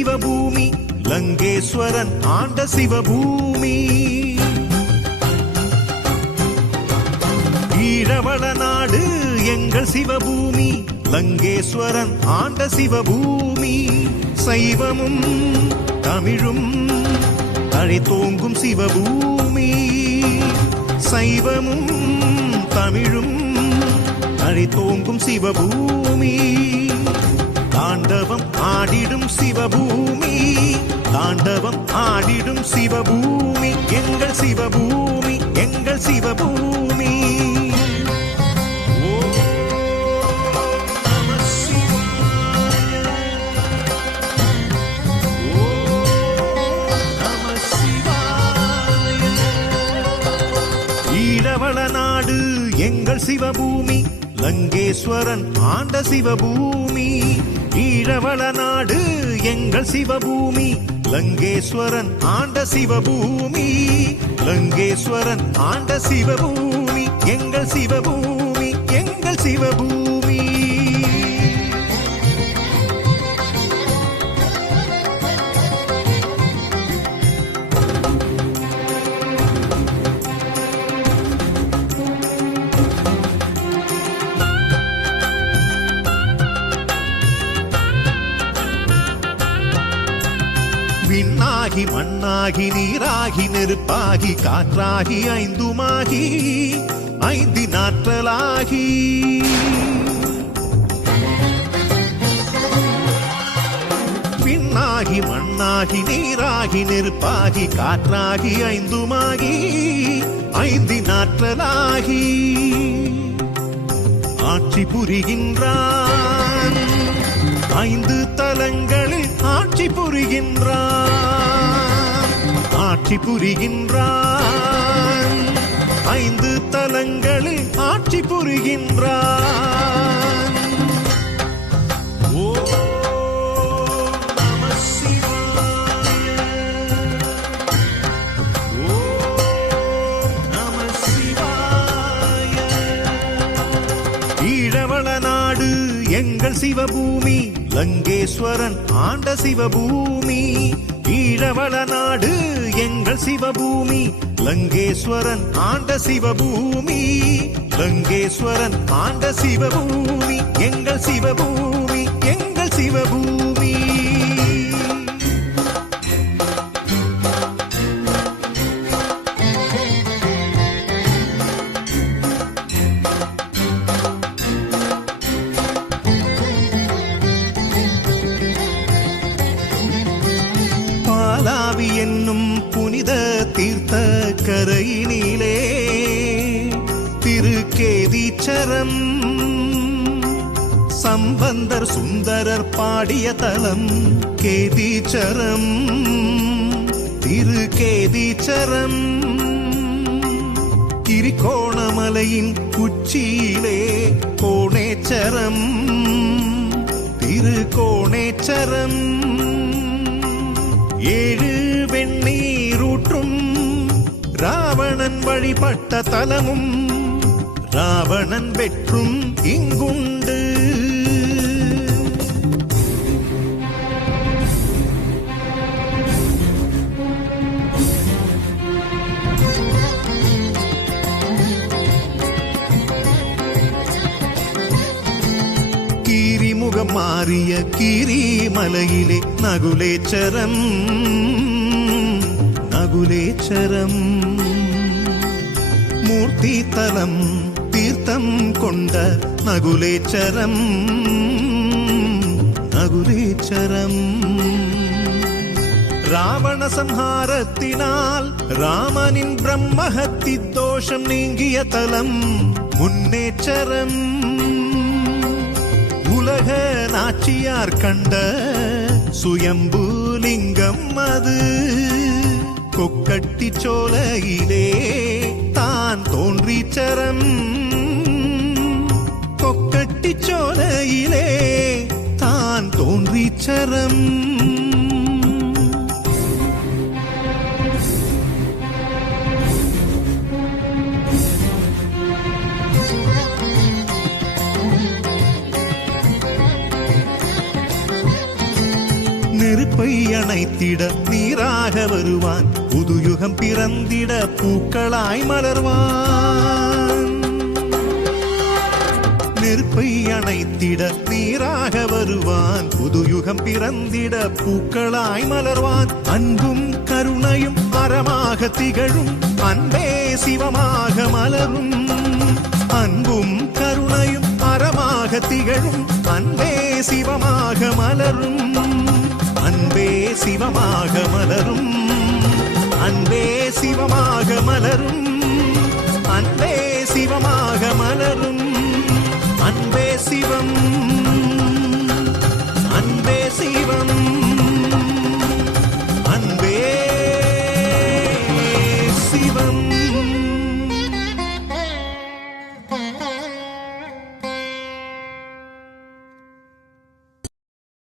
சிவபூமி லங்கேஸ்வரன் ஆண்ட சிவபூமி. ஈழவள நாடு எங்கள் சிவபூமி லங்கேஸ்வரன் ஆண்ட சிவபூமி. சைவமும் தமிழும் தழைத்தோங்கும் சிவபூமி. சைவமும் தமிழும் தழைத்தோங்கும் சிவபூமி. தாண்டவம் ஆடிடும் சிவபூமி. தாண்டவம் ஆடிடும் சிவபூமி எங்கள் சிவபூமி எங்கள் சிவபூமி. ஈழவள நாடு எங்கள் சிவபூமி லங்கேஸ்வரன் ஆண்ட சிவபூமி. ஈழவள நாடு எங்கள் சிவபூமி லங்கேஸ்வரன் ஆண்ட சிவபூமி. லங்கேஸ்வரன் ஆண்ட சிவபூமி எங்கள் சிவபூமி எங்கள் சிவபூமி. விண்ணாகி மண்ணாகி நீராகி நெருப்பாகி காற்றாகி ஐந்துமாகி ஐந்தினாற்றலாகி. விண்ணாகி மண்ணாகி நீராகி நெருப்பாகி காற்றாகி ஐந்துமாகி ஐந்தினாற்றலாகி. ஆட்சி புரிகின்றான் ஐந்து தலங்களில் ஆட்சி புரிகின்றான். ஆட்சி புரிகின்றான் ஐந்து தலங்களில் ஆட்சி புரிகின்றான். ஓ நம சிவாய. ஓ நம சிவாய. ஈழவள நாடு எங்கள் சிவபூமி லங்கேஸ்வரன் ஆண்ட சிவபூமி. ஈழவள நாடு எங்கள் சிவபூமி லங்கேஸ்வரன் ஆண்ட சிவபூமி. லங்கேஸ்வரன் ஆண்ட சிவபூமி எங்கள் சிவபூமி எங்கள் சிவபூமி. பாலாவி என்னும் புனித தீர்த்த கரையினிலே திருக்கேதீச்சரம் சம்பந்தர் சுந்தரர் பாடிய தலம் கேதீச்சரம். திருக்கேதீச்சரம் கிரிகோணமலையின் உச்சியிலே கோணேச்சரம். திருக்கோணேச்சரம் ஏழு வெண்ணீரூற்றும் ராவணன் வழிபட்ட தலமும் ராவணன் வெற்றும் இங்குண்டு. கீரிமுகம் மாறிய கீரிமலையிலே நகுலேச்சரம். நகுலேச்சரம் மூர்த்தி தலம் தீர்த்தம் கொண்ட நகுலேச்சரம். நகுலேச்சரம் ராவண சம்ஹாரத்தினால் ராமனின் பிரம்மஹத்தி தோஷம் நீங்கிய தலம் முன்னேச்சரம். உலக நாச்சியார் கண்ட சுயம்புலிங்கம் அது கொக்கட்டி சோலையிலே தான் தோன்றிச்சரம். கொக்கட்டி சோலையிலே தான் தோன்றிச்சரம். நெருப்பை அணைத்திட நீராக வருவான் புதுயுகம் பிறந்திட பூக்களாய் மலர்வான் நெருப்பை அணைத்திட நீராக வருவான் புதுயுகம் பிறந்திட பூக்களாய் மலர்வான் அன்பும் கருணையும் அறமாக திகழும் அன்பே சிவமாக மலரும் அன்பும் கருணையும் அறமாக திகழும் அன்பே சிவமாக மலரும் அன்பே சிவமாக மலரும் அன்பே சிவமாக மலரும் அன்பே சிவமாக மலரும் அன்பே சிவம் அன்பே சிவம்